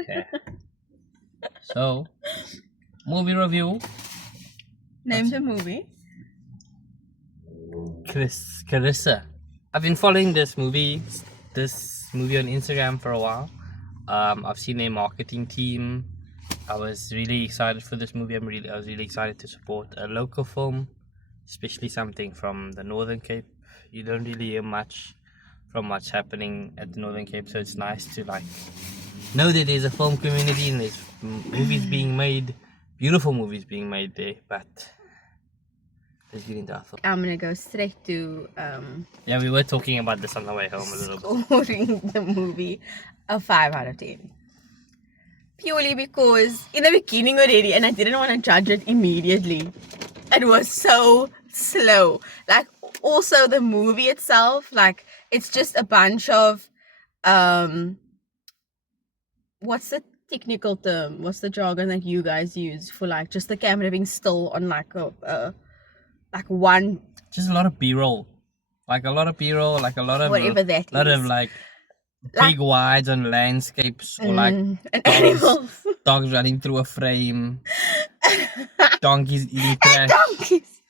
Okay. So, movie review. Name the movie. CARISSA. I've been following this movie on Instagram for a while. I've seen their marketing team. I was really excited for this movie. I was really excited to support a local film, especially something from the Northern Cape. You don't really hear much from what's happening at the Northern Cape, so it's nice to like know that there's a film community and there's movies being made, beautiful movies being made there. But let's get into our film. I'm gonna go straight to Yeah, we were talking about this on the way home a little bit. scoring the movie a 5 out of 10. Purely because in the beginning already, and I didn't want to judge it immediately. It was so slow. Like also the movie itself, like it's just a bunch of what's the technical term? What's the jargon that you guys use for like just the camera being still on like a like one, just a lot of B-roll, like a lot of whatever that lot is. of like big wides on landscapes or like and animals. dogs running through a frame, donkeys eating trash. Donkeys.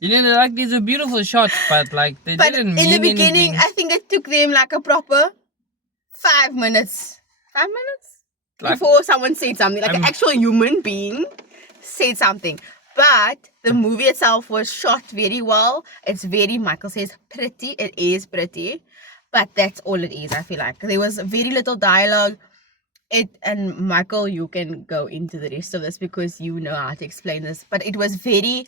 You know, like these are beautiful shots, but like they But didn't in mean the beginning, anything. I think it took them like a proper 5 minutes. 5 minutes? Like, Before someone said something, like an actual human being said something. But the movie itself was shot very well. It's very, Michael says, pretty. It is pretty. But that's all it is, I feel like. There was very little dialogue. And Michael, you can go into the rest of this because you know how to explain this. But it was very...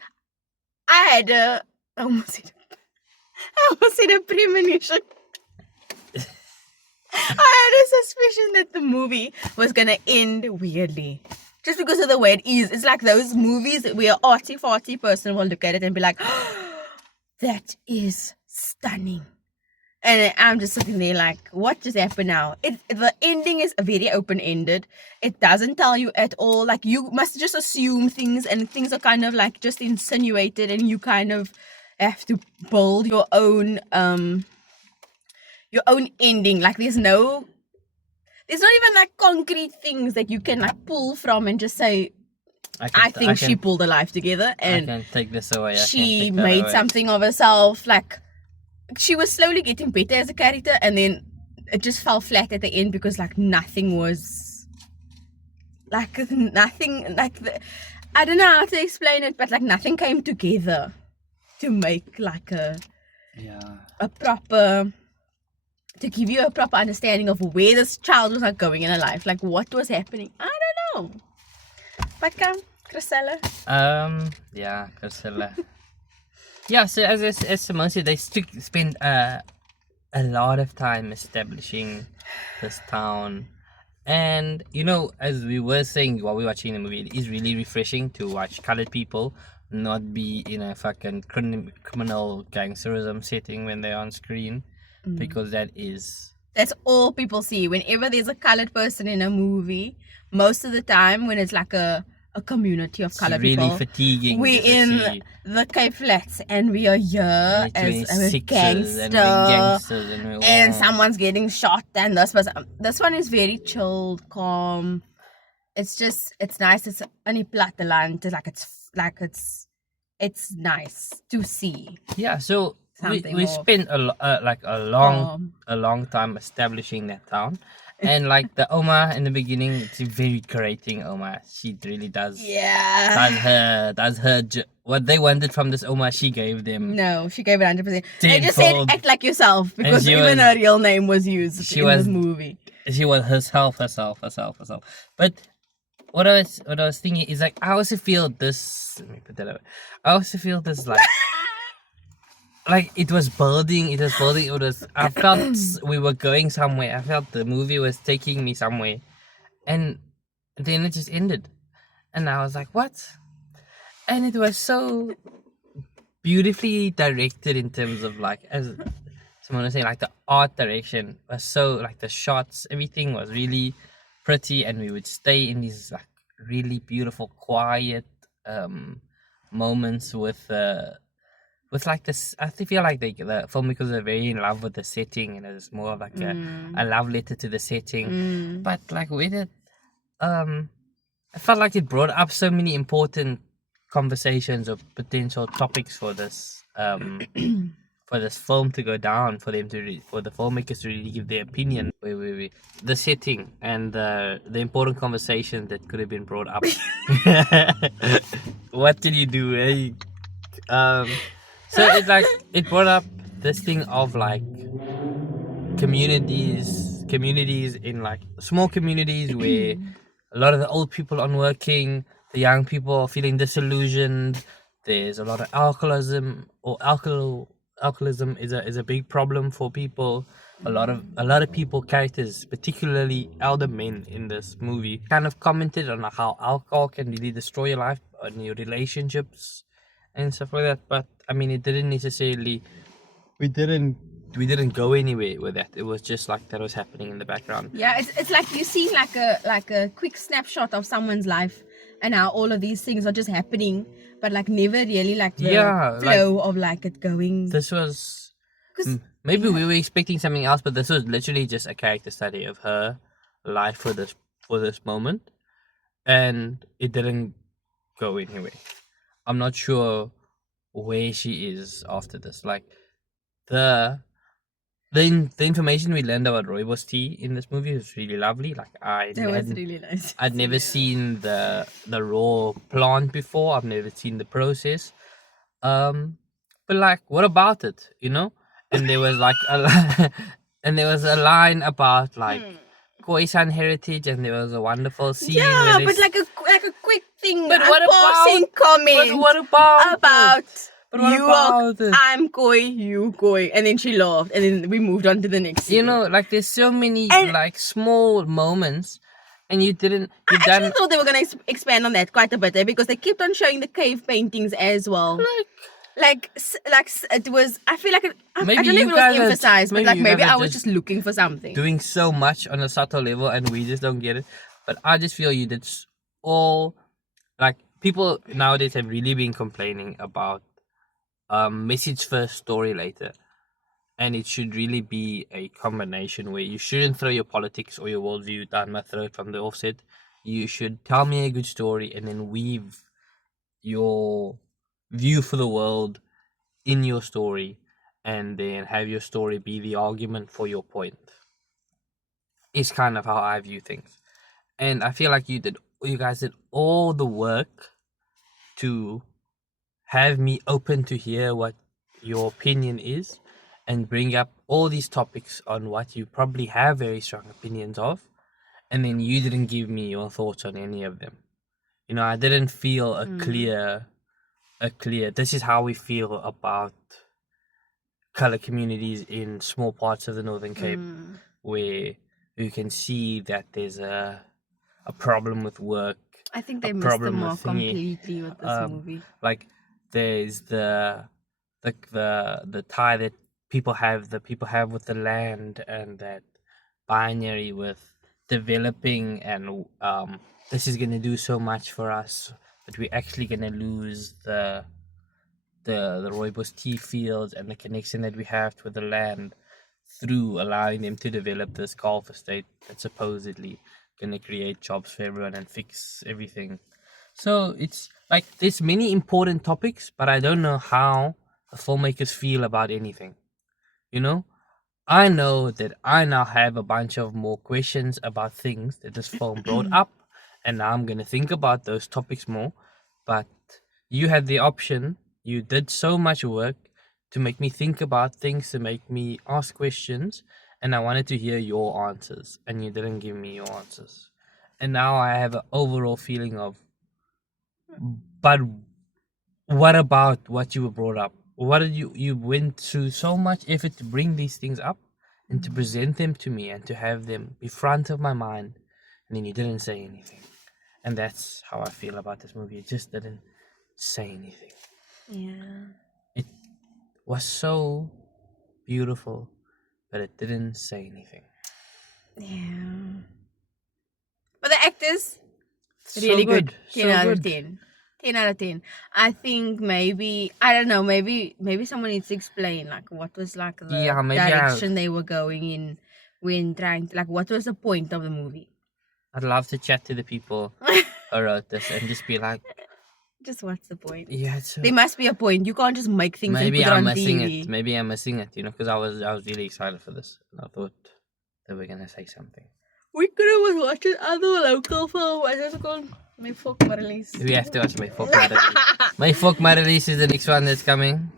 I almost said a premonition. I had a suspicion that the movie was gonna end weirdly. Just because of the way it is. It's like those movies where an arty-farty person will look at it and be like, oh, that is stunning. And I'm just sitting there like, what just happened now? The ending is very open-ended. It doesn't tell you at all. Like, you must just assume things, and things are kind of like just insinuated, and you kind of have to build your own ending. Like, there's not even like concrete things that you can like pull from and just say, I think she pulled her life together and I can take this away. she made something of herself. Like, she was slowly getting better as a character, and then it just fell flat at the end because like nothing was like I don't know how to explain it, but like nothing came together to make like a proper, to give you a proper understanding of where this child was like going in her life, like what was happening. I don't know. But Cressella. Cressella. Yeah, so as Simone said, they spend a lot of time establishing this town. And, you know, as we were saying while we were watching the movie, it is really refreshing to watch colored people not be in a fucking criminal gangsterism setting when they're on screen. Because that's all people see. Whenever there's a colored person in a movie, most of the time when it's like a community of colored people, really fatiguing. We're in the Cape Flats and we are here as a gangster, and someone's getting shot, and this one is very chilled, calm. It's nice. It's only platteland. It's nice to see. Yeah, so we spent a long time establishing that town. And like the Oma in the beginning, it's a very creating Oma. She really does. Yeah. Does her what they wanted from this Oma, she gave them. No, she gave it 100%. They just said act like yourself because even her real name was used in this movie. She was herself. But what I was thinking is like I also feel this. Let me put that away. I also feel this like. Like it was building. I felt we were going somewhere. I felt the movie was taking me somewhere, and then it just ended, and I was like, "What?" And it was so beautifully directed in terms of like, as someone was saying, like the art direction was so like the shots, everything was really pretty, and we would stay in these like really beautiful, quiet moments with with like this. I feel like the filmmakers are very in love with the setting, and it's more of like a love letter to the setting. But like with it, I felt like it brought up so many important conversations or potential topics for this for this film to go down, for them to for the filmmakers to really give their opinion. Wait. The setting and the important conversations that could have been brought up. What did you do? Eh? So it brought up this thing of like communities in like small communities where a lot of the old people aren't working, the young people are feeling disillusioned. There's a lot of alcoholism is a big problem for people. A lot of people, characters, particularly elder men in this movie, kind of commented on how alcohol can really destroy your life and your relationships and stuff like that. But I mean, it didn't necessarily. We didn't go anywhere with that. It was just like that was happening in the background. Yeah, it's like you see like a quick snapshot of someone's life and how all of these things are just happening, but like never really like the flow of like it going. This was maybe we were expecting something else, but this was literally just a character study of her life for this moment, and it didn't go anywhere. I'm not sure where she is after this. Like the information we learned about rooibos tea in this movie was really lovely. Like That was really nice. I'd never seen the raw plant before. I've never seen the process. But like, what about it? You know? And there was like and there was a line about like Khoisan heritage, and there was a wonderful scene. Yeah, but like a quick thing. But a what passing about? comment. But what about? But what about it? I'm Koi, you Koi, and then she laughed, and then we moved on to the next scene. You know, like there's so many like small moments, and you didn't. I actually thought they were gonna expand on that quite a bit, because they kept on showing the cave paintings as well. Like it was. I feel like I don't know if it was emphasized, but like maybe I was just looking for something. Doing so much on a subtle level, and we just don't get it. But I just feel you did all. Like people nowadays have really been complaining about message first, story later, and it should really be a combination where you shouldn't throw your politics or your worldview down my throat from the offset. You should tell me a good story and then weave your view for the world in your story, and then have your story be the argument for your point. Is kind of how I view things, and I feel like you guys did all the work to have me open to hear what your opinion is, and bring up all these topics on what you probably have very strong opinions of, and then you didn't give me your thoughts on any of them. You know, I didn't feel a clear this is how we feel about color communities in small parts of the Northern Cape, where you can see that there's a problem with work. I think they missed the mark completely with this movie. Like there's the tie that people have with the land, and that binary with developing, and this is gonna do so much for us, but we're actually gonna lose the rooibos tea fields and the connection that we have with the land through allowing them to develop this Gulf estate that's supposedly gonna create jobs for everyone and fix everything. So it's like there's many important topics, but I don't know how the filmmakers feel about anything. You know? I know that I now have a bunch of more questions about things that this film brought up, and now I'm gonna think about those topics more. But you had the option, you did so much work to make me think about things, to make me ask questions, and I wanted to hear your answers, and you didn't give me your answers. And now I have an overall feeling of, but what about what you brought up? What did you went through so much effort to bring these things up and to present them to me and to have them be front of my mind, and then you didn't say anything. And that's how I feel about this movie. It just didn't say anything. Yeah. It was so beautiful, but it didn't say anything. Yeah. But the actors, really good. 10 out of 10. 10 out of 10. I think maybe, I don't know, maybe someone needs to explain like what was like the Yeah, maybe direction they were going in when trying to, like, what was the point of the movie. I'd love to chat to the people who wrote this and just be like, Just what's the point? yeah, it's There must be a point. You can't just make things and maybe put it I'm on missing TV. it. Maybe I'm missing it, because I was really excited for this. And I thought they were gonna say something. We could have watched other local film. What is it called? My fuck my release. We have to watch My Folk My Release. My Folk My Release is the next one that's coming.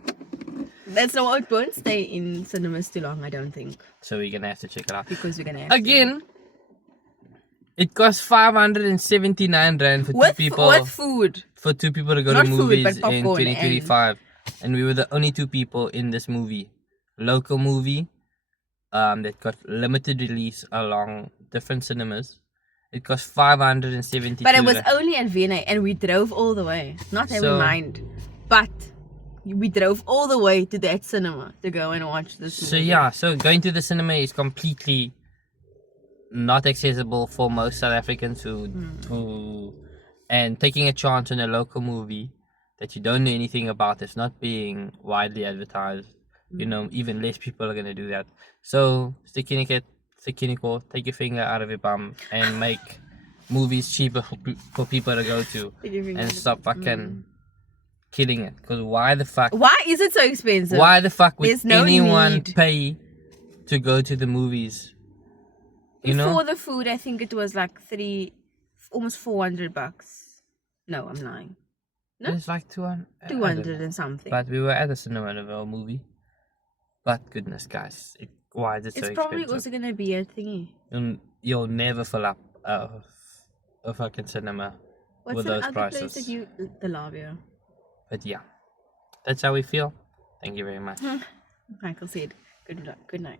That's not, it won't stay in cinemas too long, I don't think. So we're gonna have to check it out. Because we're gonna have Again, it costs 579 rand for two people. With food. For two people to go Not to food, movies but in popcorn 2025. And we were the only two people in this movie. Local movie. That got limited release along different cinemas. It cost 572. But it was only at Vienna and we drove all the way. Not that we mind. But we drove all the way to that cinema to go and watch this movie. So yeah, so going to the cinema is completely not accessible for most South Africans who and taking a chance on a local movie that you don't know anything about, that's not being widely advertised. Even less people are gonna do that. So stick in your core, take your finger out of your bum and make movies cheaper for people to go to and stop fucking killing it. Because why the fuck? Why is it so expensive? Why the fuck would anyone need. pay to go to the movies? Before the food, I think it was like almost $400. No, I'm lying. No? It's like 200. 200 and something. But we were at the cinema of our movie. But goodness, guys, why is it so expensive? It's probably also gonna be a thingy. You'll never fill up a fucking cinema with those prices. Place that the Lavia? But yeah, that's how we feel. Thank you very much. Michael said, good night.